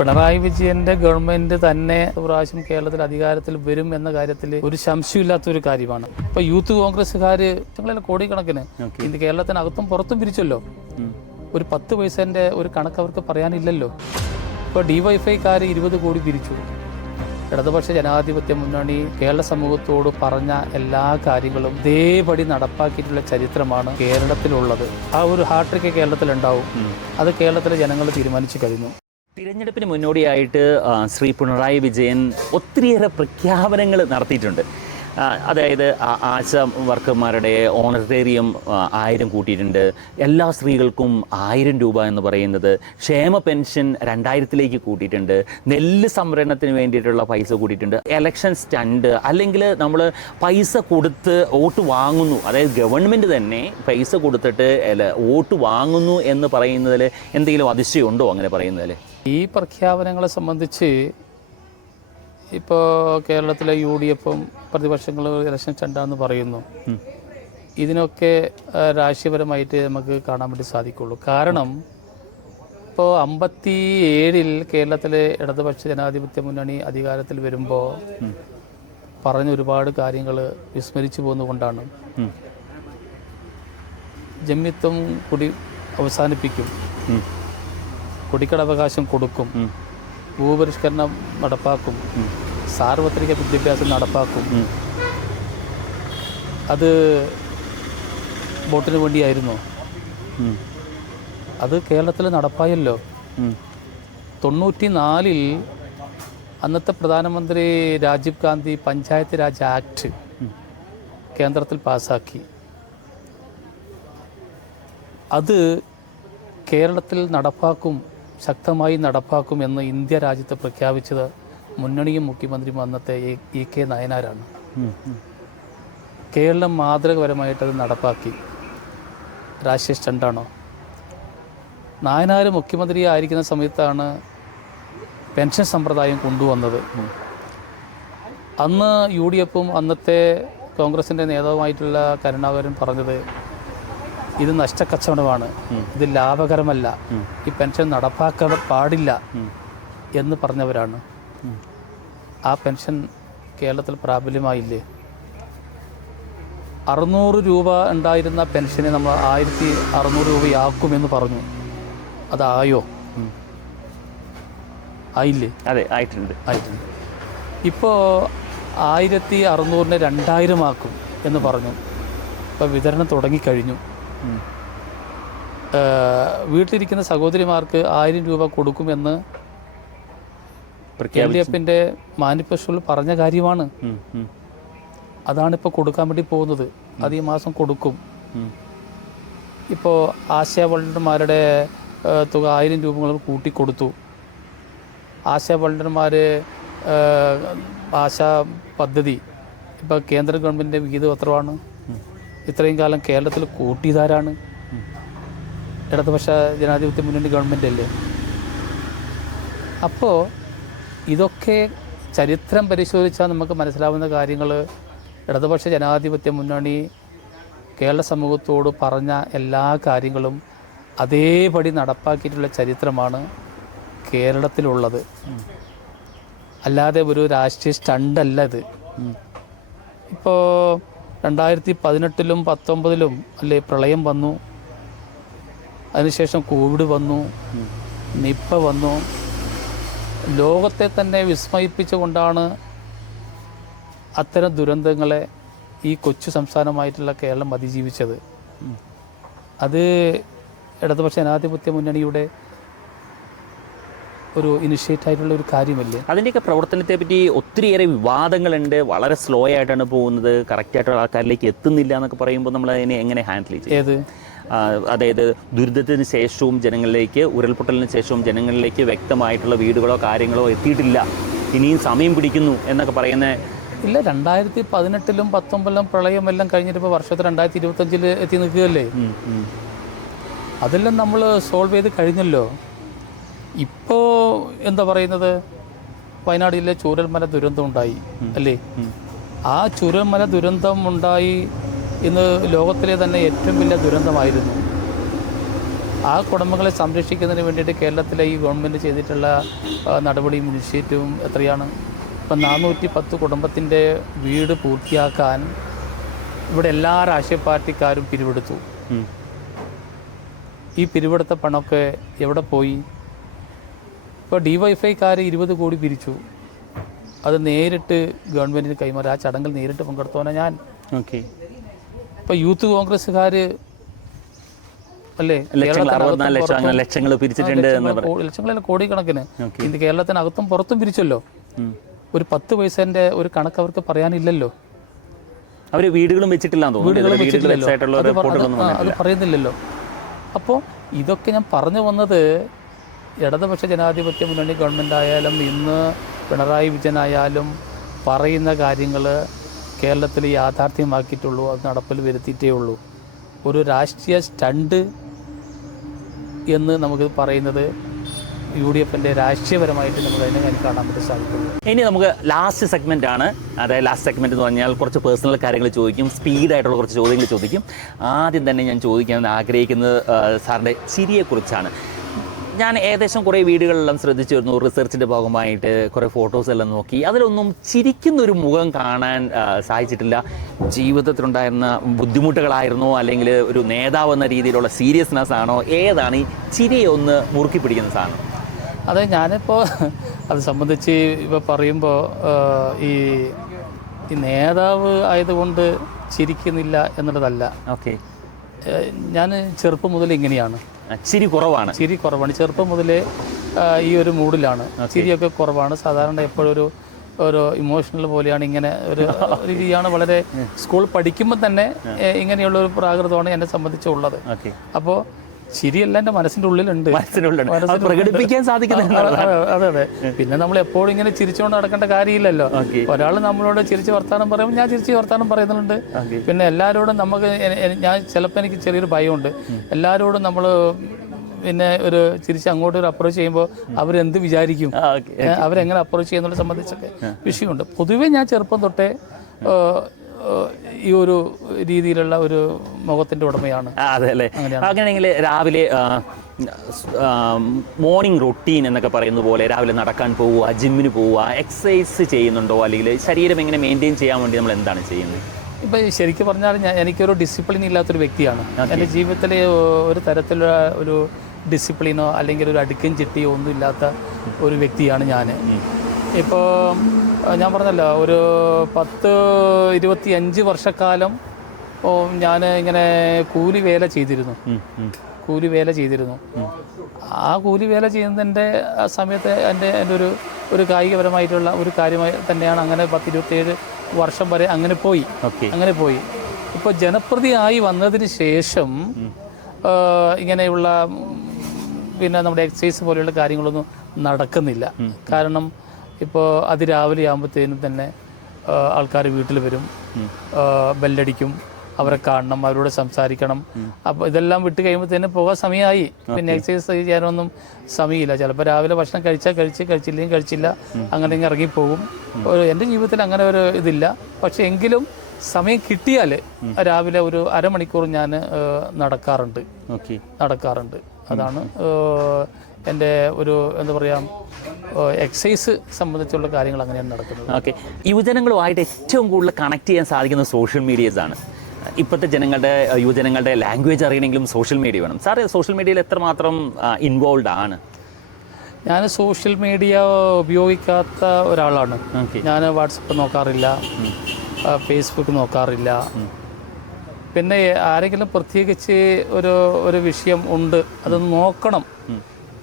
പിണറായി വിജയന്റെ ഗവൺമെന്റ് തന്നെ പ്രാവശ്യം കേരളത്തിൽ അധികാരത്തിൽ വരും എന്ന കാര്യത്തിൽ ഒരു സംശയമില്ലാത്തൊരു കാര്യമാണ്. ഇപ്പൊ യൂത്ത് കോൺഗ്രസ്സുകാര് ഞങ്ങളെല്ലാം കോടിക്കണക്കിന് ഇന്ത്യ കേരളത്തിനകത്തും പുറത്തും പിരിച്ചല്ലോ. ഒരു 10 പൈസന്റെ ഒരു കണക്ക് അവർക്ക് പറയാനില്ലല്ലോ. ഇപ്പൊ ഡിവൈഎഫ്ഐക്കാര് 20 കോടി പിരിച്ചു. ഇടതുപക്ഷ ജനാധിപത്യ മുന്നണി കേരള സമൂഹത്തോട് പറഞ്ഞ എല്ലാ കാര്യങ്ങളും ഇതേപടി നടപ്പാക്കിയിട്ടുള്ള ചരിത്രമാണ് കേരളത്തിലുള്ളത്. ആ ഒരു ഹാട്രിക്ക് കേരളത്തിലുണ്ടാവും. അത് കേരളത്തിലെ ജനങ്ങൾ തീരുമാനിച്ചു കഴിഞ്ഞു. തിരഞ്ഞെടുപ്പിന് മുന്നോടിയായിട്ട് ശ്രീ പിണറായി വിജയൻ ഒത്തിരിയേറെ പ്രഖ്യാപനങ്ങൾ നടത്തിയിട്ടുണ്ട്. അതായത് ആശ വർക്കർമാരുടെ ഓണറേറിയം 1000 കൂട്ടിയിട്ടുണ്ട്. എല്ലാ സ്ത്രീകൾക്കും 1000 രൂപ എന്ന് പറയുന്നത്. ക്ഷേമ പെൻഷൻ 2000-ലേക്ക് കൂട്ടിയിട്ടുണ്ട്. നെല്ല് സംഭരണത്തിന് വേണ്ടിയിട്ടുള്ള പൈസ കൂട്ടിയിട്ടുണ്ട്. എലക്ഷൻ സ്റ്റണ്ട്, അല്ലെങ്കിൽ നമ്മൾ പൈസ കൊടുത്ത് വോട്ട് വാങ്ങുന്നു, അതായത് ഗവൺമെൻറ് തന്നെ പൈസ കൊടുത്തിട്ട് വോട്ട് വാങ്ങുന്നു എന്ന് പറയുന്നതിൽ എന്തെങ്കിലും അതിശയമുണ്ടോ അങ്ങനെ പറയുന്നതിൽ? ഈ പ്രഖ്യാപനങ്ങളെ സംബന്ധിച്ച് ഇപ്പോൾ കേരളത്തിലെ UDFും പ്രതിപക്ഷങ്ങൾ ഇലക്ഷൻ സ്റ്റണ്ടാന്ന് പറയുന്നു. ഇതിനൊക്കെ രാഷ്ട്രീയപരമായിട്ട് നമുക്ക് കാണാൻ വേണ്ടി സാധിക്കുള്ളൂ. കാരണം ഇപ്പോൾ 57-ൽ കേരളത്തിലെ ഇടതുപക്ഷ ജനാധിപത്യ മുന്നണി അധികാരത്തിൽ വരുമ്പോൾ പറഞ്ഞ ഒരുപാട് കാര്യങ്ങൾ വിസ്മരിച്ചു പോകുന്നതുകൊണ്ടാണ്. ജമ്മിത്വം കുടി അവസാനിപ്പിക്കും, കുടിക്കടവകാശം കൊടുക്കും, ഭൂപരിഷ്കരണം നടപ്പാക്കും, സാർവത്രിക വിദ്യാഭ്യാസം നടപ്പാക്കും. അത് വോട്ടിന് വേണ്ടിയായിരുന്നു. അത് കേരളത്തിൽ നടപ്പായല്ലോ. 94-ൽ അന്നത്തെ പ്രധാനമന്ത്രി രാജീവ് ഗാന്ധി പഞ്ചായത്ത് രാജ് ആക്ട് കേന്ദ്രത്തിൽ പാസ്സാക്കി. അത് കേരളത്തിൽ നടപ്പാക്കും, ശക്തമായി നടപ്പാക്കും എന്ന് ഇന്ത്യ രാജ്യത്ത് പ്രഖ്യാപിച്ചത് മുന്നണിയും മുഖ്യമന്ത്രിയും അന്നത്തെ EK നായനാരാണ്. കേരളം മാതൃകപരമായിട്ടത് നടപ്പാക്കി. രാഷ്ട്രീയ സ്റ്റണ്ടാണോ? നായനാർ മുഖ്യമന്ത്രി ആയിരിക്കുന്ന സമയത്താണ് പെൻഷൻ സമ്പ്രദായം കൊണ്ടുവന്നത്. അന്ന് UDFും അന്നത്തെ കോൺഗ്രസിൻ്റെ നേതാവുമായിട്ടുള്ള കരുണാകരൻ പറഞ്ഞത് ഇത് നഷ്ടക്കച്ചവടമാണ്, ഇത് ലാഭകരമല്ല, ഈ പെൻഷൻ നടപ്പാക്കാൻ പാടില്ല എന്ന് പറഞ്ഞവരാണ്. ആ പെൻഷൻ കേരളത്തിൽ പ്രാബല്യമായില്ലേ? 600 രൂപ ഉണ്ടായിരുന്ന പെൻഷനെ നമ്മൾ 1600 രൂപയാക്കുമെന്ന് പറഞ്ഞു. അതായോ? ആയില്ലേ? അതെ, ആയിട്ടുണ്ട്. ഇപ്പോൾ 1600-നെ 2000 ആക്കും എന്ന് പറഞ്ഞു. ഇപ്പോൾ വിതരണം തുടങ്ങിക്കഴിഞ്ഞു. വീട്ടിലിരിക്കുന്ന സഹോദരിമാർക്ക് 1000 രൂപ കൊടുക്കുമെന്ന് LDFിൻ്റെ മാനിഫെസ്റ്റോയിൽ പറഞ്ഞ കാര്യമാണ്. അതാണിപ്പോൾ കൊടുക്കാൻ വേണ്ടി പോകുന്നത്. അത് ഈ മാസം കൊടുക്കും. ഇപ്പോൾ ആശാ വളണ്ടിയർമാരുടെ തുക 1000 രൂപ കൂട്ടിക്കൊടുത്തു. ആശാ വളണ്ടിയർമാർ ആശാ പദ്ധതി ഇപ്പോൾ കേന്ദ്ര ഗവൺമെൻറ്റിൻ്റെ വിഹിതം എത്രയാണ്? ഇത്രയും കാലം കേരളത്തിൽ കൂട്ടിയതാരാണ്? ഇടതുപക്ഷ ജനാധിപത്യ മുന്നണി ഗവൺമെൻറ് അല്ലേ? അപ്പോൾ ഇതൊക്കെ ചരിത്രം പരിശോധിച്ചാൽ നമുക്ക് മനസ്സിലാവുന്ന കാര്യങ്ങൾ. ഇടതുപക്ഷ ജനാധിപത്യ മുന്നണി കേരള സമൂഹത്തോട് പറഞ്ഞ എല്ലാ കാര്യങ്ങളും അതേപടി നടപ്പാക്കിയിട്ടുള്ള ചരിത്രമാണ് കേരളത്തിലുള്ളത്. അല്ലാതെ ഒരു രാഷ്ട്രീയ സ്റ്റണ്ടല്ല ഇത്. ഇപ്പോൾ 2018-ലും 2019-ലും അല്ലേ പ്രളയം വന്നു, അതിനുശേഷം കോവിഡ് വന്നു, നിപ്പ വന്നു. ലോകത്തെ തന്നെ വിസ്മയിപ്പിച്ചുകൊണ്ടാണ് അത്തരം ദുരന്തങ്ങളെ ഈ കൊച്ചു സംസ്ഥാനമായിട്ടുള്ള കേരളം അതിജീവിച്ചത്. അത് ഇടതുപക്ഷ ജനാധിപത്യ മുന്നണിയുടെ ഒരു ഇനിഷ്യേറ്റീവായിട്ടുള്ള ഒരു കാര്യമല്ലേ? അതിൻ്റെയൊക്കെ പ്രവർത്തനത്തെ പറ്റി ഒത്തിരിയേറെ വിവാദങ്ങളുണ്ട്. വളരെ സ്ലോ ആയിട്ടാണ് പോകുന്നത്, കറക്റ്റായിട്ടുള്ള ആൾക്കാരിലേക്ക് എത്തുന്നില്ല എന്നൊക്കെ പറയുമ്പോൾ നമ്മൾ അതിനെ എങ്ങനെ ഹാൻഡിൽ ചെയ്യും? ഏത്? അതായത് ദുരിതത്തിന് ശേഷവും ജനങ്ങളിലേക്ക്, ഉരുൾപൊട്ടലിന് ശേഷവും ജനങ്ങളിലേക്ക് വ്യക്തമായിട്ടുള്ള വീടുകളോ കാര്യങ്ങളോ എത്തിയിട്ടില്ല, ഇനിയും സമയം പിടിക്കുന്നു എന്നൊക്കെ പറയുന്ന ഇല്ല. 2018-ലും 2019-ലും പ്രളയമെല്ലാം കഴിഞ്ഞിട്ടിപ്പോൾ വർഷത്തിൽ 2025-ൽ എത്തി നിൽക്കുകയല്ലേ? അതെല്ലാം നമ്മൾ സോൾവ് ചെയ്ത് കഴിഞ്ഞല്ലോ. ഇപ്പോൾ എന്താ പറയുന്നത്, വയനാട് ജില്ലയിലെ ചൂരൽമല ദുരന്തം ഉണ്ടായി അല്ലേ? ആ ചൂരൽമല ദുരന്തം ഉണ്ടായി ഇന്ന് ലോകത്തിലെ തന്നെ ഏറ്റവും വലിയ ദുരന്തമായിരുന്നു. ആ കുടുംബങ്ങളെ സംരക്ഷിക്കുന്നതിന് വേണ്ടിയിട്ട് കേരളത്തിലെ ഈ ഗവൺമെൻറ് ചെയ്തിട്ടുള്ള നടപടിയും ഇനിഷ്യേറ്റീവും എത്രയാണ്? ഇപ്പം 410 കുടുംബത്തിൻ്റെ വീട് പൂർത്തിയാക്കാൻ ഇവിടെ എല്ലാ രാഷ്ട്രീയ പാർട്ടിക്കാരും പിരിവെടുത്തു. ഈ പിരിവെടുത്ത പണമൊക്കെ എവിടെ പോയി? ഇപ്പോൾ DYFIക്കാർ 20 കോടി പിരിച്ചു, അത് നേരിട്ട് ഗവൺമെൻറ്റിന് കൈമാറി. ആ ചടങ്ങിൽ നേരിട്ട് പങ്കെടുത്തവനെ ഞാൻ. ഓക്കെ. ഇപ്പോൾ യൂത്ത് കോൺഗ്രസ്സുകാർ അല്ലേ ലക്ഷങ്ങൾ പിരിച്ചിട്ടുണ്ട്, ലക്ഷങ്ങളല്ല കോടിക്കണക്കിന് ഇത് കേരളത്തിനകത്തും പുറത്തും പിരിച്ചല്ലോ. ഒരു 10 പൈസേൻ്റെ ഒരു കണക്ക് അവർക്ക് പറയാനില്ലല്ലോ. അവർ വീടുകളും വെച്ചിട്ടില്ല, അത് പറയുന്നില്ലല്ലോ. അപ്പോൾ ഇതൊക്കെ ഞാൻ പറഞ്ഞു വന്നത്, ഇടതുപക്ഷ ജനാധിപത്യ മുന്നണി ഗവൺമെൻറ് ആയാലും ഇന്ന് പിണറായി വിജയനായാലും പറയുന്ന കാര്യങ്ങൾ കേരളത്തിൽ യാഥാർത്ഥ്യമാക്കിയിട്ടുള്ളൂ, അത് നടപ്പിൽ വരുത്തിയിട്ടേ ഉള്ളൂ. ഒരു രാഷ്ട്രീയ സ്റ്റണ്ട് എന്ന് നമുക്ക് പറയുന്നത് UDFൻ്റെ രാഷ്ട്രീയപരമായിട്ട് നമുക്ക് അതിനെ കാണാൻ പറ്റി സാധിക്കുള്ളൂ. ഇനി നമുക്ക് ലാസ്റ്റ് സെഗ്മെൻ്റ് ആണ്. അതായത് ലാസ്റ്റ് സെഗ്മെൻറ്റ് എന്ന് പറഞ്ഞാൽ കുറച്ച് പേഴ്സണൽ കാര്യങ്ങൾ ചോദിക്കും, സ്പീഡായിട്ടുള്ള കുറച്ച് ചോദ്യങ്ങൾ ചോദിക്കും. ആദ്യം തന്നെ ഞാൻ ചോദിക്കാൻ ആഗ്രഹിക്കുന്നത് സാറിൻ്റെ ചിരിയെക്കുറിച്ചാണ്. ഞാൻ ഏകദേശം കുറേ വീഡിയോകളെല്ലാം ശ്രദ്ധിച്ചു വരുന്നു, റിസർച്ചിൻ്റെ ഭാഗമായിട്ട് കുറേ ഫോട്ടോസ് എല്ലാം നോക്കി. അതിലൊന്നും ചിരിക്കുന്നൊരു മുഖം കാണാൻ സാധിച്ചിട്ടില്ല. ജീവിതത്തിലുണ്ടായിരുന്ന ബുദ്ധിമുട്ടുകളായിരുന്നോ അല്ലെങ്കിൽ ഒരു നേതാവ് എന്ന രീതിയിലുള്ള സീരിയസ്നെസ് ആണോ, ഏതാണ് ഈ ചിരിയെ ഒന്ന് മുറുക്കി പിടിക്കുന്ന സാധനം? അതെ, ഞാനിപ്പോൾ അത് സംബന്ധിച്ച് ഇപ്പോൾ പറയുമ്പോൾ ഈ നേതാവ് ആയതുകൊണ്ട് ചിരിക്കുന്നില്ല എന്നുള്ളതല്ല. ഓക്കെ. ഞാൻ ചെറുപ്പം മുതൽ ഇങ്ങനെയാണ്, ചിരി കുറവാണ്. ചെറുപ്പം മുതലേ ഈ ഒരു മൂഡിലാണ്. ചിരിയൊക്കെ കുറവാണ്. സാധാരണ എപ്പോഴും ഒരു ഇമോഷണൽ പോലെയാണ്. ഇങ്ങനെ ഒരു രീതിയാണ്. വളരെ സ്കൂൾ പഠിക്കുമ്പോൾ തന്നെ ഇങ്ങനെയുള്ള ഒരു പ്രാകൃതമാണ് എന്നെ സംബന്ധിച്ചുള്ളത്. അപ്പോൾ ചിരിയെല്ലാം എൻ്റെ മനസ്സിൻ്റെ ഉള്ളിലുണ്ട്, പ്രകടിപ്പിക്കാൻ സാധിക്കുന്നുണ്ട്. അതെ അതെ. പിന്നെ നമ്മൾ എപ്പോഴും ഇങ്ങനെ ചിരിച്ചുകൊണ്ട് നടക്കേണ്ട കാര്യമില്ലല്ലോ. ഒരാൾ നമ്മളോട് ചിരിച്ച് വർത്താനം പറയുമ്പോൾ ഞാൻ ചിരിച്ച് വർത്താനം പറയുന്നുണ്ട്. പിന്നെ എല്ലാവരോടും നമുക്ക് ഞാൻ ചിലപ്പോൾ എനിക്ക് ചെറിയൊരു ഭയമുണ്ട്. എല്ലാവരോടും നമ്മൾ പിന്നെ ഒരു ചിരിച്ച് അങ്ങോട്ട് ഒരു അപ്രോച്ച് ചെയ്യുമ്പോൾ അവരെന്ത് വിചാരിക്കും, അവരെങ്ങനെ അപ്രോച്ച് ചെയ്യുന്നതിനെ സംബന്ധിച്ചൊക്കെ വിഷയമുണ്ട്. പൊതുവേ ഞാൻ ചെറുപ്പം തൊട്ടേ ഈ ഒരു രീതിയിലുള്ള ഒരു മുഖത്തിൻ്റെ ഉടമയാണ്. അതെ അല്ലേ? അങ്ങനെയാണെങ്കിൽ രാവിലെ മോർണിംഗ് റൊട്ടീൻ എന്നൊക്കെ പറയുന്ന പോലെ രാവിലെ നടക്കാൻ പോവുക, ജിമ്മിന് പോവുക, എക്സസൈസ് ചെയ്യുന്നുണ്ടോ, അല്ലെങ്കിൽ ശരീരം എങ്ങനെ മെയിൻറ്റെയിൻ ചെയ്യാൻ വേണ്ടി നമ്മൾ എന്താണ് ചെയ്യുന്നത്? ഇപ്പം ശരിക്കും പറഞ്ഞാൽ എനിക്കൊരു ഡിസിപ്ലിൻ ഇല്ലാത്തൊരു വ്യക്തിയാണ്. എൻ്റെ ജീവിതത്തിൽ ഒരു തരത്തിലുള്ള ഒരു ഡിസിപ്ലിനോ അല്ലെങ്കിൽ ഒരു അടുക്കും ചിട്ടിയോ ഒന്നും ഇല്ലാത്ത ഒരു വ്യക്തിയാണ് ഞാൻ. ഇപ്പോൾ ഞാൻ പറഞ്ഞല്ലോ, ഒരു 10-25 വർഷക്കാലം ഞാൻ ഇങ്ങനെ കൂലി വേല ചെയ്തിരുന്നു. ആ കൂലി വേല ചെയ്യുന്നതിൻ്റെ ആ സമയത്ത് എൻ്റെ ഒരു കായികപരമായിട്ടുള്ള ഒരു കാര്യമായി തന്നെയാണ്. അങ്ങനെ 10-27 വർഷം വരെ അങ്ങനെ പോയി. ഇപ്പോൾ ജനപ്രതിയായി വന്നതിന് ശേഷം ഇങ്ങനെയുള്ള പിന്നെ നമ്മുടെ എക്സസൈസ് പോലെയുള്ള കാര്യങ്ങളൊന്നും നടക്കുന്നില്ല. കാരണം ഇപ്പോൾ അതിരാവിലെ ആകുമ്പോഴത്തേനും തന്നെ ആൾക്കാർ വീട്ടിൽ വരും, ബെല്ലടിക്കും, അവരെ കാണണം, അവരോട് സംസാരിക്കണം. അപ്പോൾ ഇതെല്ലാം വിട്ട് കഴിയുമ്പോഴത്തേനും പോകാൻ സമയമായി. പിന്നെ എക്സസൈസ് ചെയ്യാനൊന്നും സമയമില്ല. ചിലപ്പോൾ രാവിലെ ഭക്ഷണം കഴിച്ചില്ലെങ്കിൽ കഴിച്ചില്ല, അങ്ങനെ ഇറങ്ങിപ്പോകും. എൻ്റെ ജീവിതത്തിൽ അങ്ങനെ ഒരു ഇതില്ല. പക്ഷെ എങ്കിലും സമയം കിട്ടിയാൽ രാവിലെ ഒരു അരമണിക്കൂർ ഞാൻ നടക്കാറുണ്ട്. അതാണ് എൻ്റെ ഒരു എന്താ പറയുക എക്സസൈസ് സംബന്ധിച്ചുള്ള കാര്യങ്ങൾ അങ്ങനെയാണ് നടക്കുന്നത്. ഓക്കെ. യുവജനങ്ങളുമായിട്ട് ഏറ്റവും കൂടുതൽ കണക്ട് ചെയ്യാൻ സാധിക്കുന്ന സോഷ്യൽ മീഡിയസ് ആണ്. ഇപ്പോഴത്തെ യുവജനങ്ങളുടെ ലാംഗ്വേജ് അറിയണമെങ്കിലും സോഷ്യൽ മീഡിയ വേണം. സാറ് സോഷ്യൽ മീഡിയയിൽ എത്രമാത്രം ഇൻവോൾവ് ആണ്? ഞാൻ സോഷ്യൽ മീഡിയ ഉപയോഗിക്കാത്ത ഒരാളാണ്. ഞാൻ വാട്സപ്പ് നോക്കാറില്ല, ഫേസ്ബുക്ക് നോക്കാറില്ല. പിന്നെ ആരെങ്കിലും പ്രത്യേകിച്ച് ഒരു വിഷയം ഉണ്ട് അതൊന്ന് നോക്കണം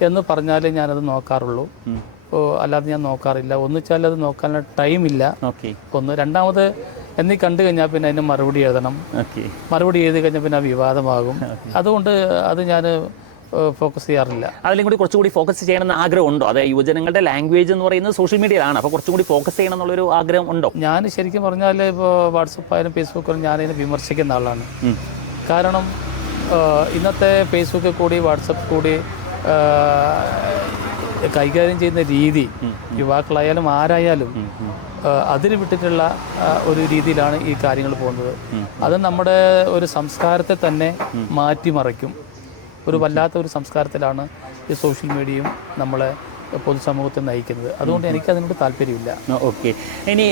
എന്ന് പറഞ്ഞാലേ ഞാനത് നോക്കാറുള്ളൂ. അല്ലാതെ ഞാൻ നോക്കാറില്ല. ഒന്നിച്ചാൽ അത് നോക്കാനുള്ള ടൈമില്ല. രണ്ടാമത് എന്നീ കണ്ടു കഴിഞ്ഞാൽ പിന്നെ അതിന് മറുപടി എഴുതണം. മറുപടി എഴുതി കഴിഞ്ഞാൽ പിന്നെ വിവാദമാകും. അതുകൊണ്ട് അത് ഞാൻ ഫോക്കസ് ചെയ്യാറില്ല. അതിലും കൂടി കുറച്ചുകൂടി ഫോക്കസ് ചെയ്യണമെന്ന് ആഗ്രഹമുണ്ടോ? അതായത് യുവജനങ്ങളുടെ ലാംഗ്വേജ് എന്ന് പറയുന്നത് സോഷ്യൽ മീഡിയയിലാണ്. അപ്പോൾ കുറച്ചും കൂടി ഫോക്കസ് ചെയ്യണം എന്നുള്ളൊരു ആഗ്രഹം ഉണ്ടോ? ഞാൻ ശരിക്കും പറഞ്ഞാൽ ഇപ്പോൾ വാട്സപ്പായാലും ഫേസ്ബുക്കായാലും ഞാനതിനെ വിമർശിക്കുന്ന ആളാണ്. കാരണം ഇന്നത്തെ ഫേസ്ബുക്കിൽ കൂടി വാട്സപ്പ് കൂടി കൈകാര്യം ചെയ്യുന്ന രീതി യുവാക്കളായാലും ആരായാലും അതിന് വിട്ടിട്ടുള്ള ഒരു രീതിയിലാണ് ഈ കാര്യങ്ങൾ പോകുന്നത്. അത് നമ്മുടെ ഒരു സംസ്കാരത്തെ തന്നെ മാറ്റിമറിക്കും. ഒരു വല്ലാത്ത ഒരു സംസ്കാരത്തിലാണ് ഈ സോഷ്യൽ മീഡിയയും നമ്മളെ പൊതുസമൂഹത്തെ നയിക്കുന്നത്. അതുകൊണ്ട് എനിക്കതിനോട് താല്പര്യമില്ല. ഓക്കെ, ഇനി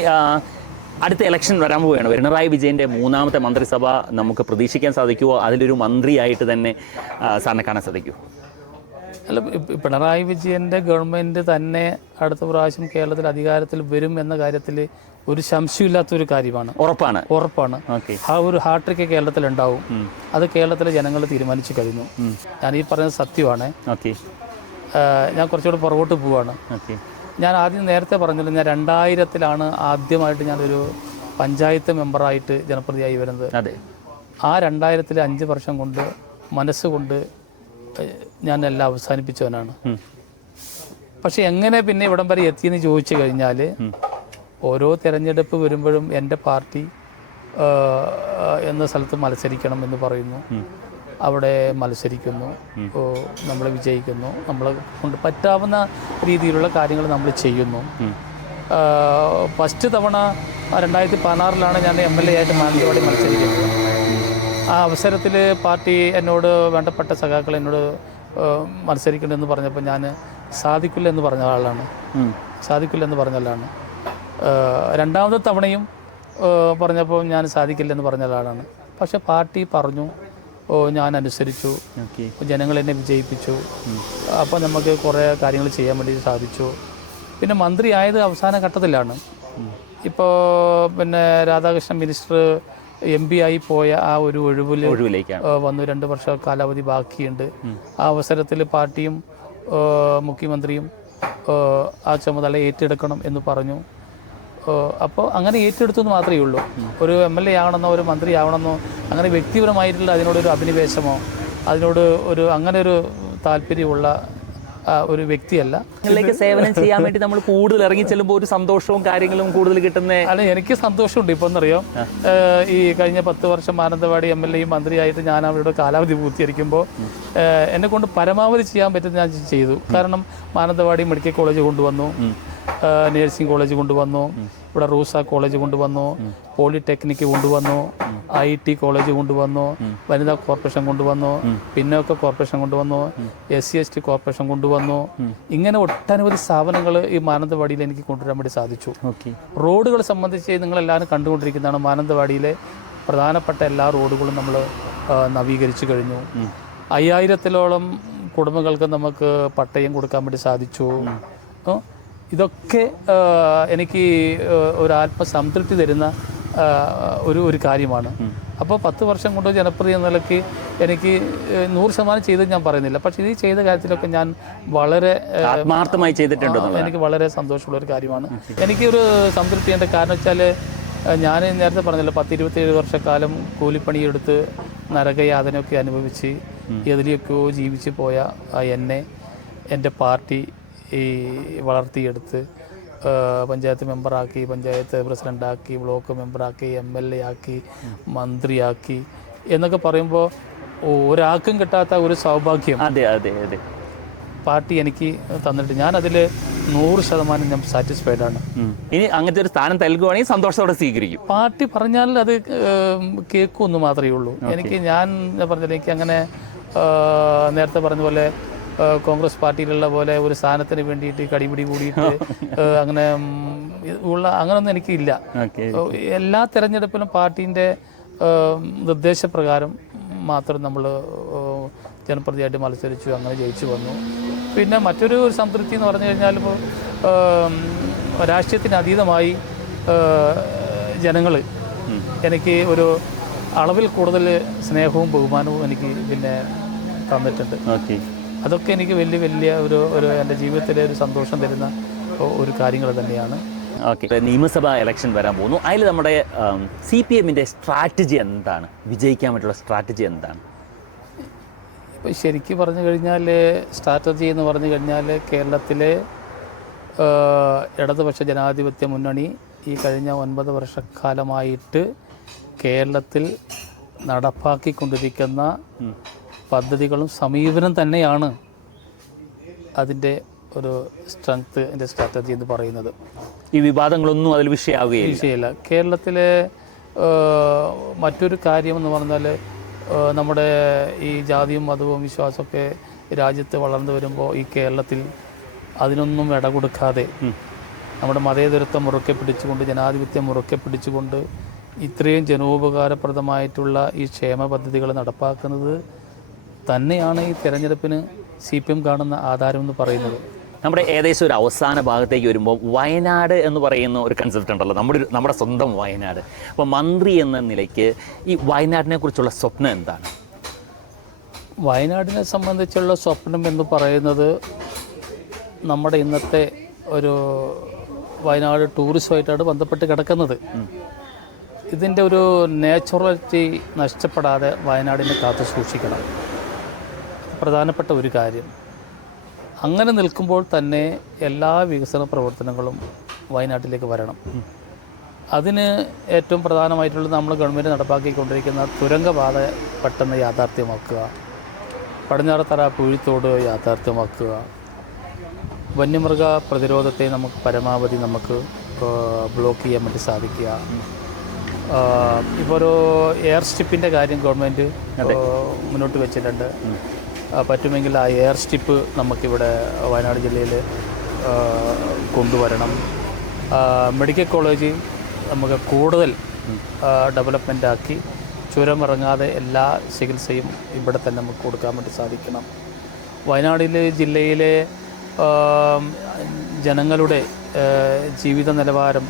അടുത്ത ഇലക്ഷൻ വരാൻ പോവുകയാണ്. പിണറായി വിജയൻ്റെ മൂന്നാമത്തെ മന്ത്രിസഭ നമുക്ക് പ്രതീക്ഷിക്കാൻ സാധിക്കുമോ? അതിലൊരു മന്ത്രിയായിട്ട് തന്നെ സാറിനെ കാണാൻ സാധിക്കുമോ? അല്ല, പിണറായി വിജയൻ്റെ ഗവൺമെൻറ് തന്നെ അടുത്ത പ്രാവശ്യം കേരളത്തിൽ അധികാരത്തിൽ വരും എന്ന കാര്യത്തിൽ ഒരു സംശയമില്ലാത്തൊരു കാര്യമാണ്. ഉറപ്പാണ്. ആ ഒരു ഹാട്രിക്ക് കേരളത്തിൽ ഉണ്ടാവും. അത് കേരളത്തിലെ ജനങ്ങൾ തീരുമാനിച്ചു കഴിഞ്ഞു. ഞാൻ ഈ പറയുന്നത് സത്യമാണ്. ഞാൻ കുറച്ചുകൂടെ പുറകോട്ട് പോവാണ്. ഞാൻ ആദ്യം നേരത്തെ പറഞ്ഞില്ല, ഞാൻ 2000-ലാണ് ആദ്യമായിട്ട് ഞാനൊരു പഞ്ചായത്ത് മെമ്പറായിട്ട് ജനപ്രതിയായി വരുന്നത്. ആ 2000-ലെ 5 വർഷം കൊണ്ട് മനസ്സുകൊണ്ട് ഞാൻ എല്ലാം അവസാനിപ്പിച്ചവനാണ്. പക്ഷെ എങ്ങനെ പിന്നെ ഇവിടം വരെ എത്തിയെന്ന് ചോദിച്ചു കഴിഞ്ഞാൽ, ഓരോ തിരഞ്ഞെടുപ്പ് വരുമ്പോഴും എൻ്റെ പാർട്ടി എന്ന സ്ഥലത്ത് മത്സരിക്കണം എന്ന് പറയുന്നു. അവിടെ മത്സരിക്കുന്നു, നമ്മൾ വിജയിക്കുന്നു, നമ്മളെ കൊണ്ട് പറ്റാവുന്ന രീതിയിലുള്ള കാര്യങ്ങൾ നമ്മൾ ചെയ്യുന്നു. ഫസ്റ്റ് തവണ 2016-ലാണ് ഞാൻ MLA ആയിട്ട് മാനന്തവാടി മത്സരിക്കുന്നത്. ആ അവസരത്തിൽ പാർട്ടി എന്നോട്, വേണ്ടപ്പെട്ട സഖാക്കൾ എന്നോട് മത്സരിക്കണമെന്ന് പറഞ്ഞപ്പോൾ ഞാൻ സാധിക്കില്ല എന്ന് പറഞ്ഞ ആളാണ്. രണ്ടാമത്തെ തവണയും പറഞ്ഞപ്പോൾ ഞാൻ സാധിക്കില്ലെന്ന് പറഞ്ഞ ആളാണ്. പക്ഷെ പാർട്ടി പറഞ്ഞു, ഞാൻ അനുസരിച്ചു, ജനങ്ങൾ എന്നെ വിജയിപ്പിച്ചു. അപ്പോൾ നമുക്ക് കുറേ കാര്യങ്ങൾ ചെയ്യാൻ വേണ്ടി സാധിച്ചു. പിന്നെ മന്ത്രി ആയത് അവസാന ഘട്ടത്തിലാണ്. ഇപ്പോൾ പിന്നെ രാധാകൃഷ്ണൻ മിനിസ്റ്റർ MP ആയി പോയ ആ ഒരു ഒഴിവിലേക്ക് വന്നു. 2 വർഷ കാലാവധി ബാക്കിയുണ്ട്. ആ അവസരത്തിൽ പാർട്ടിയും മുഖ്യമന്ത്രിയും ആ ചുമതല ഏറ്റെടുക്കണം എന്ന് പറഞ്ഞു. അപ്പോൾ അങ്ങനെ ഏറ്റെടുത്തെന്ന് മാത്രമേ ഉള്ളൂ. ഒരു MLA ആവണമെന്നോ ഒരു മന്ത്രി ആവണമെന്നോ അങ്ങനെ വ്യക്തിപരമായിട്ടുള്ള അതിനോടൊരു അഭിനിവേശമോ അതിനോട് അങ്ങനെ ഒരു താല്പര്യമുള്ള ഒരു വ്യക്തിയല്ല. സേവനം ചെയ്യാൻ വേണ്ടി നമ്മൾ കൂടുതൽ ഇറങ്ങി ചെല്ലുമ്പോൾ ഒരു സന്തോഷവും കാര്യങ്ങളും കൂടുതൽ കിട്ടുന്ന. അല്ല, എനിക്ക് സന്തോഷമുണ്ട്. ഇപ്പോൾ എന്നറിയാം, ഈ കഴിഞ്ഞ 10 വർഷം മാനന്തവാടി MLA മന്ത്രിയായിട്ട് ഞാൻ അവരുടെ കാലാവധി പൂർത്തീകരിക്കുമ്പോൾ എന്നെ കൊണ്ട് പരമാവധി ചെയ്യാൻ പറ്റുന്നത് ഞാൻ ചെയ്തു. കാരണം മാനന്തവാടി മെഡിക്കൽ കോളേജ് കൊണ്ടുവന്നു, നേഴ്സിംഗ് കോളേജ് കൊണ്ടുവന്നു, ഇവിടെ റൂസ കോളേജ് കൊണ്ടുവന്നു, പോളിടെക്നിക്ക് കൊണ്ടുവന്നു, IT കോളേജ് കൊണ്ടുവന്നു, വനിതാ കോർപ്പറേഷൻ കൊണ്ടുവന്നു, പിന്നോക്ക കോർപ്പറേഷൻ കൊണ്ടുവന്നു, SC/ST കോർപ്പറേഷൻ കൊണ്ടുവന്നു. ഇങ്ങനെ ഒട്ടനവധി സ്ഥാപനങ്ങൾ ഈ മാനന്തവാടിയിൽ എനിക്ക് കൊണ്ടുവരാൻ വേണ്ടി സാധിച്ചു. റോഡുകൾ സംബന്ധിച്ച് നിങ്ങളെല്ലാവരും കണ്ടുകൊണ്ടിരിക്കുന്നതാണ്. മാനന്തവാടിയിലെ പ്രധാനപ്പെട്ട എല്ലാ റോഡുകളും നമ്മൾ നവീകരിച്ചു കഴിഞ്ഞു. 5000-ത്തോളം കുടുംബങ്ങൾക്ക് നമുക്ക് പട്ടയം കൊടുക്കാൻ വേണ്ടി സാധിച്ചു. ഇതൊക്കെ എനിക്ക് ഒരു ആത്മസംതൃപ്തി തരുന്ന ഒരു കാര്യമാണ്. അപ്പോൾ 10 വർഷം കൊണ്ട് ജനപ്രതി എന്ന നിലയ്ക്ക് എനിക്ക് 100% ചെയ്ത് ഞാൻ പറയുന്നില്ല. പക്ഷേ ഈ ചെയ്ത കാര്യത്തിലൊക്കെ ഞാൻ വളരെ ആത്മാർത്ഥമായി ചെയ്തിട്ടുണ്ട്. എനിക്ക് വളരെ സന്തോഷമുള്ള ഒരു കാര്യമാണ്. എനിക്കൊരു സംതൃപ്തി എൻ്റെ കാരണം വെച്ചാൽ, ഞാൻ നേരത്തെ പറഞ്ഞല്ലോ, 10-27 വർഷക്കാലം കൂലിപ്പണിയെടുത്ത് നരകയാതനയൊക്കെ അനുഭവിച്ച് എതിലെയൊക്കെയോ ജീവിച്ച് പോയ എന്നെ എൻ്റെ പാർട്ടി വളർത്തിയെടുത്ത് പഞ്ചായത്ത് മെമ്പറാക്കി, പഞ്ചായത്ത് പ്രസിഡൻ്റാക്കി, ബ്ലോക്ക് മെമ്പറാക്കി, MLA ആക്കി, മന്ത്രിയാക്കി എന്നൊക്കെ പറയുമ്പോൾ ഒരാൾക്കും കിട്ടാത്ത ഒരു സൗഭാഗ്യം പാർട്ടി എനിക്ക് തന്നിട്ട് ഞാനതിൽ 100% ഞാൻ സാറ്റിസ്ഫൈഡ് ആണ്. ഇനി അങ്ങനത്തെ ഒരു സ്ഥാനം നൽകുവാണെങ്കിൽ സന്തോഷത്തോടെ സ്വീകരിക്കും. പാർട്ടി പറഞ്ഞാൽ അത് കേൾക്കുമെന്ന് മാത്രമേ ഉള്ളൂ. ഞാൻ പറഞ്ഞില്ല, എനിക്ക് അങ്ങനെ നേരത്തെ പറഞ്ഞ പോലെ കോൺഗ്രസ് പാർട്ടിയിലുള്ള പോലെ ഒരു സ്ഥാനത്തിന് വേണ്ടിയിട്ട് കടിപിടി കൂടിയിട്ട് അങ്ങനൊന്നും എനിക്കില്ല. എല്ലാ തെരഞ്ഞെടുപ്പിലും പാർട്ടീൻ്റെ നിർദ്ദേശപ്രകാരം മാത്രം നമ്മൾ ജനപ്രതിയായിട്ട് മത്സരിച്ചു, അങ്ങനെ ജയിച്ചു വന്നു. പിന്നെ മറ്റൊരു സംതൃപ്തി എന്ന് പറഞ്ഞു കഴിഞ്ഞാൽ, ഇപ്പോൾ രാഷ്ട്രീയത്തിന് അതീതമായി ജനങ്ങൾ എനിക്ക് ഒരു അളവിൽ കൂടുതൽ സ്നേഹവും ബഹുമാനവും എനിക്ക് പിന്നെ തന്നിട്ടുണ്ട്. അതൊക്കെ എനിക്ക് വലിയ ഒരു എൻ്റെ ജീവിതത്തിലെ ഒരു സന്തോഷം തരുന്ന ഒരു കാര്യങ്ങൾ തന്നെയാണ്. ഓക്കെ, നിയമസഭാ ഇലക്ഷൻ വരാൻ പോകുന്നു. അതിൽ നമ്മുടെ CPM-ൻ്റെ സ്ട്രാറ്റജി എന്താണ്? വിജയിക്കാൻ വേണ്ടിയുള്ള സ്ട്രാറ്റജി എന്താണ്? ഇപ്പോൾ ശരിക്കും പറഞ്ഞു കഴിഞ്ഞാൽ സ്ട്രാറ്റജി എന്ന് പറഞ്ഞു കഴിഞ്ഞാൽ, കേരളത്തിലെ ഇടതുപക്ഷ ജനാധിപത്യ മുന്നണി ഈ കഴിഞ്ഞ 9 വർഷക്കാലമായിട്ട് കേരളത്തിൽ നടപ്പാക്കിക്കൊണ്ടിരിക്കുന്ന പദ്ധതികളും സമീപനം തന്നെയാണ് അതിൻ്റെ ഒരു സ്ട്രെങ്ത്, എൻ്റെ സ്ട്രാറ്റജി എന്ന് പറയുന്നത്. ഈ വിവാദങ്ങളൊന്നും അതിൽ വിഷയമില്ല. കേരളത്തിലെ മറ്റൊരു കാര്യം എന്ന് പറഞ്ഞാൽ, നമ്മുടെ ഈ ജാതിയും മതവും വിശ്വാസമൊക്കെ രാജ്യത്ത് വളർന്നു വരുമ്പോൾ ഈ കേരളത്തിൽ അതിനൊന്നും ഇട കൊടുക്കാതെ നമ്മുടെ മതേതരത്വം മുറുക്കെ പിടിച്ചുകൊണ്ട് ജനാധിപത്യം മുറുക്കെ പിടിച്ചുകൊണ്ട് ഇത്രയും ജനോപകാരപ്രദമായിട്ടുള്ള ഈ ക്ഷേമ പദ്ധതികൾ നടപ്പാക്കുന്നത് തന്നെയാണ് ഈ തെരഞ്ഞെടുപ്പിന് CPM കാണുന്ന ആധാരം എന്ന് പറയുന്നത്. നമ്മുടെ ഏകദേശം ഒരു അവസാന ഭാഗത്തേക്ക് വരുമ്പോൾ വയനാട് എന്ന് പറയുന്ന ഒരു കൺസെപ്റ്റ് ഉണ്ടല്ലോ, നമ്മുടെ സ്വന്തം വയനാട്. അപ്പോൾ മന്ത്രി എന്ന നിലയ്ക്ക് ഈ വയനാടിനെ കുറിച്ചുള്ള സ്വപ്നം എന്താണ്? വയനാടിനെ സംബന്ധിച്ചുള്ള സ്വപ്നം എന്ന് പറയുന്നത് നമ്മുടെ ഇന്നത്തെ ഒരു വയനാട് ടൂറിസമായിട്ടാണ് ബന്ധപ്പെട്ട് കിടക്കുന്നത്. ഇതിൻ്റെ ഒരു നാച്ചുറാലിറ്റി നഷ്ടപ്പെടാതെ വയനാടിനെ കാത്തു സൂക്ഷിക്കണം, പ്രധാനപ്പെട്ട ഒരു കാര്യം. അങ്ങനെ നിൽക്കുമ്പോൾ തന്നെ എല്ലാ വികസന പ്രവർത്തനങ്ങളും വയനാട്ടിലേക്ക് വരണം. അതിന് ഏറ്റവും പ്രധാനമായിട്ടുള്ളത് നമ്മൾ ഗവൺമെൻറ് നടപ്പാക്കിക്കൊണ്ടിരിക്കുന്ന തുരങ്കപാത പെട്ടെന്ന് യാഥാർത്ഥ്യമാക്കുക, പടിഞ്ഞാറത്തറ പൂഴിത്തോട് യാഥാർത്ഥ്യമാക്കുക, വന്യമൃഗ പ്രതിരോധത്തെ നമുക്ക് പരമാവധി നമുക്ക് ബ്ലോക്ക് ചെയ്യാൻ വേണ്ടി സാധിക്കുക. ഇപ്പോൾ ഒരു എയർ സ്ട്രിപ്പിൻ്റെ കാര്യം ഗവൺമെൻറ് മുന്നോട്ട് വെച്ചിട്ടുണ്ട്. പറ്റുമെങ്കിൽ ആ എയർ സ്ട്രിപ്പ് നമുക്കിവിടെ വയനാട് ജില്ലയിൽ കൊണ്ടുവരണം. മെഡിക്കൽ കോളേജ് നമുക്ക് കൂടുതൽ ഡെവലപ്മെൻ്റ് ആക്കി ചുരമിറങ്ങാതെ എല്ലാ ചികിത്സയും ഇവിടെ തന്നെ നമുക്ക് കൊടുക്കാൻ വേണ്ടി സാധിക്കണം. വയനാട് ജില്ലയിലെ ജനങ്ങളുടെ ജീവിത നിലവാരം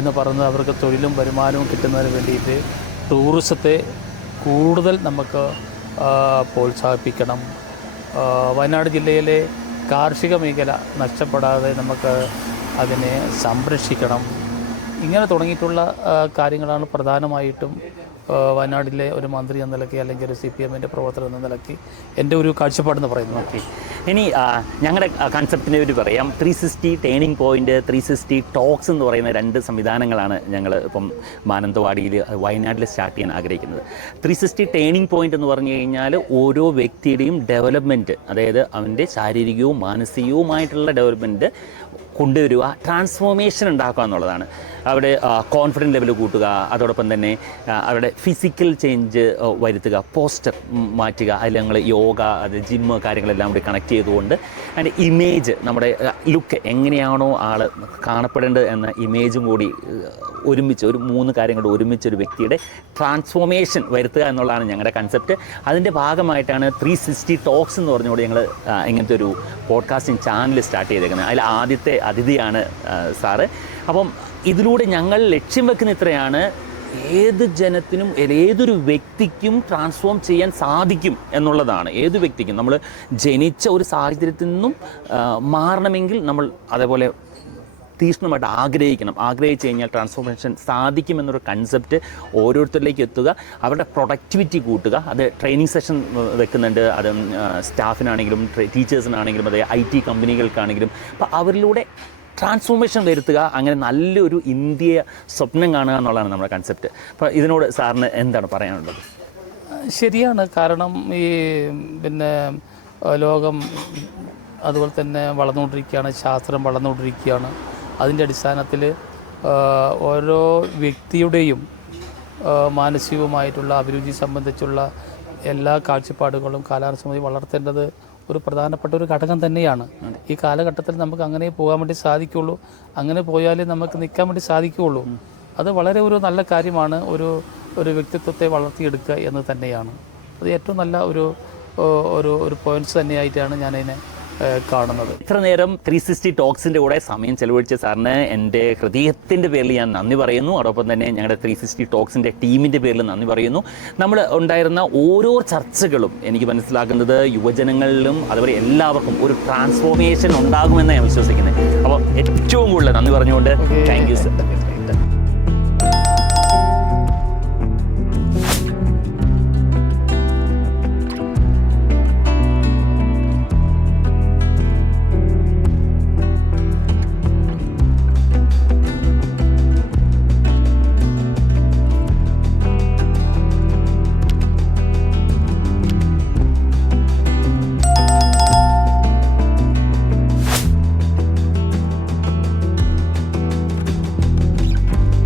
എന്ന് പറയുന്നത് അവർക്ക് തൊഴിലും വരുമാനവും കിട്ടുന്നതിന് വേണ്ടിയിട്ട് ടൂറിസത്തെ കൂടുതൽ നമുക്ക് പ്രോത്സാഹിപ്പിക്കണം. വയനാട് ജില്ലയിലെ കാർഷിക മേഖല നഷ്ടപ്പെടാതെ നമുക്ക് അതിനെ സംരക്ഷിക്കണം. ഇങ്ങനെ തുടങ്ങിയിട്ടുള്ള കാര്യങ്ങളാണ് പ്രധാനമായിട്ടും വയനാട്ടിലെ ഒരു മന്ത്രി എന്ന നിലയ്ക്ക് അല്ലെങ്കിൽ ഒരു CPMൻ്റെ പ്രവർത്തകർ എന്ന നിലയ്ക്ക് എൻ്റെ ഒരു കാഴ്ചപ്പാടെന്ന് പറയുന്നത്. ഓക്കെ, ഇനി ഞങ്ങളുടെ കൺസെപ്റ്റിനെ ഒരു പറയാം. 360 ടേണിംഗ് പോയിൻ്റ്, 360 ടോക്സ് എന്ന് പറയുന്ന 2 സംവിധാനങ്ങളാണ് ഞങ്ങൾ ഇപ്പം മാനന്തവാടിയിൽ വയനാട്ടിൽ സ്റ്റാർട്ട് ചെയ്യാൻ ആഗ്രഹിക്കുന്നത്. 360 ടേണിംഗ് പോയിൻ്റ് എന്ന് പറഞ്ഞു കഴിഞ്ഞാൽ ഓരോ വ്യക്തിയുടെയും ഡെവലപ്മെൻറ്റ്, അതായത് അവൻ്റെ ശാരീരികവും മാനസികവുമായിട്ടുള്ള ഡെവലപ്മെൻറ്റ് കൊണ്ടുവരിക, ട്രാൻസ്ഫോർമേഷൻ ഉണ്ടാക്കുക എന്നുള്ളതാണ്. അവിടെ കോൺഫിഡൻസ് ലെവൽ കൂട്ടുക, അതോടൊപ്പം തന്നെ അവരുടെ ഫിസിക്കൽ ചേഞ്ച് വരുത്തുക, പോസ്റ്റർ മാറ്റുക. അതിൽ ഞങ്ങൾ യോഗ, അത് ജിമ്മ് കാര്യങ്ങളെല്ലാം കൂടി കണക്ട് ചെയ്തുകൊണ്ട് അതിൻ്റെ ഇമേജ്, നമ്മുടെ ലുക്ക് എങ്ങനെയാണോ ആൾ കാണപ്പെടേണ്ടത് എന്ന ഇമേജും കൂടി ഒരുമിച്ച് ഒരു 3 കാര്യങ്ങൾ ഒരുമിച്ച് ഒരു വ്യക്തിയുടെ ട്രാൻസ്ഫോർമേഷൻ വരുത്തുക എന്നുള്ളതാണ് ഞങ്ങളുടെ കൺസെപ്റ്റ്. അതിൻ്റെ ഭാഗമായിട്ടാണ് 360 ടോക്സ് എന്ന് പറഞ്ഞുകൊണ്ട് ഞങ്ങൾ ഇങ്ങനത്തെ ഒരു പോഡ്കാസ്റ്റിംഗ് ചാനൽ സ്റ്റാർട്ട് ചെയ്തേക്കുന്നത്. അതിൽ ആദ്യത്തെ അതിഥിയാണ് സാറ്. അപ്പം ഇതിലൂടെ ഞങ്ങൾ ലക്ഷ്യം വെക്കുന്ന ഇത്രയാണ്: ഏത് ജനത്തിനും ഏതൊരു വ്യക്തിക്കും ട്രാൻസ്ഫോം ചെയ്യാൻ സാധിക്കും എന്നുള്ളതാണ്. ഏത് വ്യക്തിക്കും നമ്മൾ ജനിച്ച ഒരു സാഹചര്യത്തിൽ നിന്നും മാറണമെങ്കിൽ നമ്മൾ അതേപോലെ തീക്ഷ്ണമായിട്ട് ആഗ്രഹിച്ച് കഴിഞ്ഞാൽ ട്രാൻസ്ഫോർമേഷൻ സാധിക്കുമെന്നൊരു കൺസെപ്റ്റ് ഓരോരുത്തരിലേക്ക് എത്തുക, അവരുടെ പ്രൊഡക്ടിവിറ്റി കൂട്ടുക. അത് ട്രെയിനിങ് സെഷൻ വെക്കുന്നുണ്ട്, അത് സ്റ്റാഫിനാണെങ്കിലും ടീച്ചേഴ്സിനാണെങ്കിലും അതെ IT കമ്പനികൾക്കാണെങ്കിലും. അപ്പോൾ അവരിലൂടെ ട്രാൻസ്ഫോർമേഷൻ വരുത്തുക, അങ്ങനെ നല്ലൊരു ഇന്ത്യ സ്വപ്നം കാണുക എന്നുള്ളതാണ് നമ്മുടെ കൺസെപ്റ്റ്. അപ്പോൾ ഇതിനോട് സാറിന് എന്താണ് പറയാനുള്ളത്? ശരിയാണ്. കാരണം ഈ ലോകം അതുപോലെ തന്നെ വളർന്നുകൊണ്ടിരിക്കുകയാണ്, ശാസ്ത്രം വളർന്നുകൊണ്ടിരിക്കുകയാണ്. അതിൻ്റെ അടിസ്ഥാനത്തിൽ ഓരോ വ്യക്തിയുടെയും മാനസികവുമായിട്ടുള്ള അഭിരുചി സംബന്ധിച്ചുള്ള എല്ലാ കാഴ്ചപ്പാടുകളും കാലാനുസൃതമായി വളർത്തേണ്ടത് ഒരു പ്രധാനപ്പെട്ട ഒരു ഘടകം തന്നെയാണ്. ഈ കാലഘട്ടത്തിൽ നമുക്ക് അങ്ങനെ പോകാൻ വേണ്ടി സാധിക്കുകയുള്ളൂ. അങ്ങനെ പോയാലേ നമുക്ക് നിൽക്കാൻ വേണ്ടി സാധിക്കുകയുള്ളൂ. അത് വളരെ ഒരു നല്ല കാര്യമാണ്. ഒരു വ്യക്തിത്വത്തെ വളർത്തിയെടുക്കുക എന്ന് തന്നെയാണ്. അത് ഏറ്റവും നല്ല ഒരു പോയിന്റ്സ് തന്നെയായിട്ടാണ് ഞാനതിനെ കാണുന്നത്. ഇത്ര നേരം 360 ടോക്സിൻ്റെ കൂടെ സമയം ചെലവഴിച്ച സാറിന് എൻ്റെ ഹൃദയത്തിൻ്റെ പേരിൽ ഞാൻ നന്ദി പറയുന്നു. അതോടൊപ്പം തന്നെ ഞങ്ങളുടെ 360 ടോക്സിൻ്റെ ടീമിൻ്റെ പേരിൽ നന്ദി പറയുന്നു. നമ്മൾ ഉണ്ടായിരുന്ന ഓരോ ചർച്ചകളും എനിക്ക് മനസ്സിലാക്കുന്നത് യുവജനങ്ങളിലും അതുപോലെ എല്ലാവർക്കും ഒരു ട്രാൻസ്ഫോർമേഷൻ ഉണ്ടാകുമെന്ന് ഞാൻ വിശ്വസിക്കുന്നത്. അപ്പോൾ ഏറ്റവും കൂടുതൽ നന്ദി പറഞ്ഞുകൊണ്ട് താങ്ക് യു സർ.